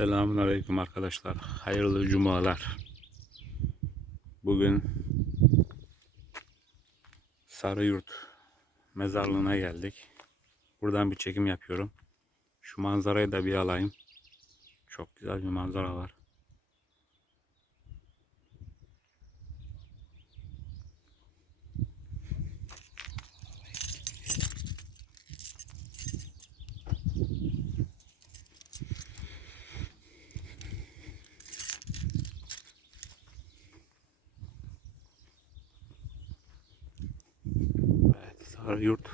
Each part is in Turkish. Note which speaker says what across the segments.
Speaker 1: Selamun Aleyküm arkadaşlar. Hayırlı cumalar. Bugün Sarıyurt mezarlığına geldik. Buradan bir çekim yapıyorum. Şu manzarayı da bir alayım. Çok güzel bir manzara var. Evet, Sarıyurt.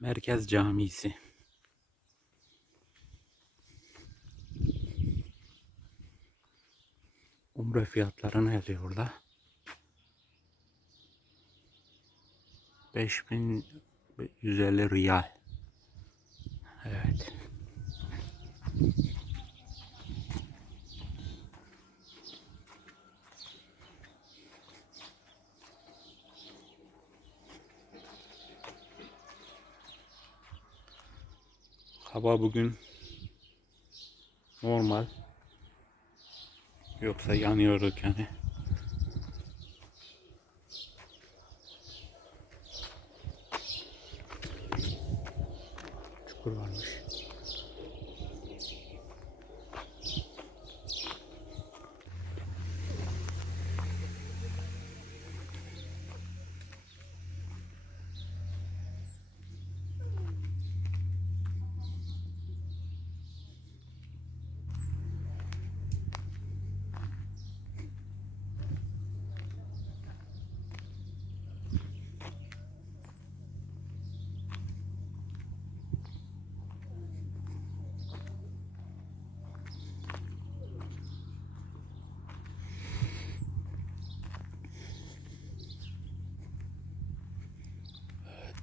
Speaker 1: Merkez Camisi. Umre fiyatları ne yazıyor burada? 5150 riyal. Evet. Hava bugün normal. Yoksa yanıyorduk yani.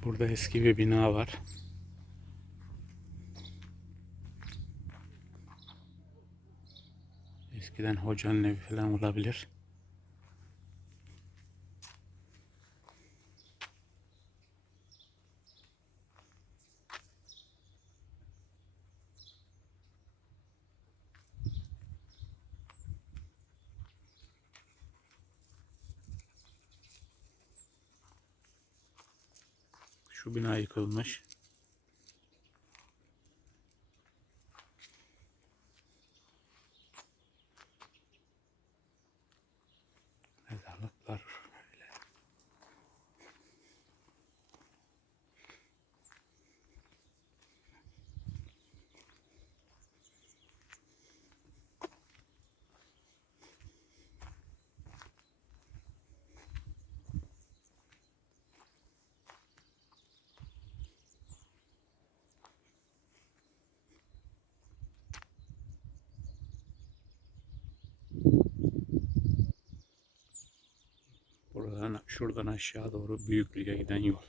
Speaker 1: Burada eski bir bina var. Eskiden hocanın evi falan olabilir. Şu bina yıkılmış. Mezarlıklar öyle. Buradan şuradan aşağı doğru Büyüklü'ye giden yol.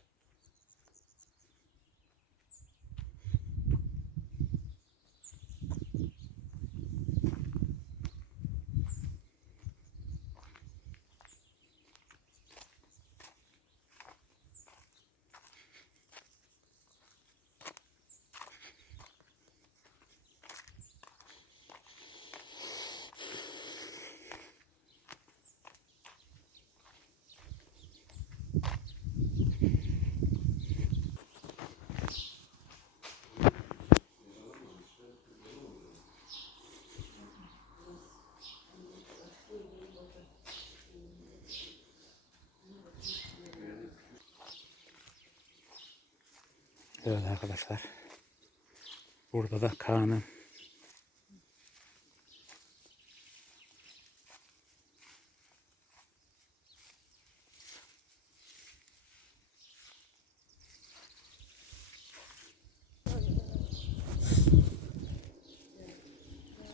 Speaker 1: Evet arkadaşlar. Burada da Kaan'ın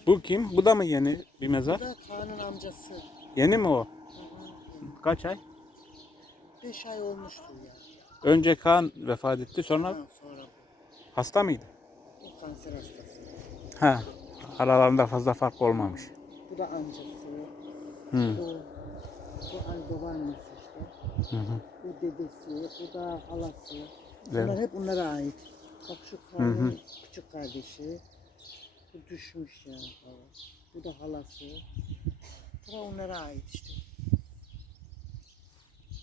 Speaker 1: Bu kim? Bu da mı yeni bir mezar?
Speaker 2: Bu da Kaan'ın amcası.
Speaker 1: Yeni mi o? Kaç ay?
Speaker 2: 5 ay olmuştur ya.
Speaker 1: Önce Kaan vefat etti sonra
Speaker 2: Ha, sonra bu.
Speaker 1: hasta mıydı?
Speaker 2: Bu kanser hastası.
Speaker 1: Ha. Aralarında fazla fark olmamış.
Speaker 2: Bu da amcası.
Speaker 1: Hı.
Speaker 2: Bu, bu ay babaannesi işte.
Speaker 1: Hı hı.
Speaker 2: Bu dedesi, bu da halası.
Speaker 1: Evet.
Speaker 2: Bunlar hep onlara ait. Bak şu. Kaan'ın küçük kardeşi. Bu düşmüş ya. Bu da halası. Bura onlara ait işte.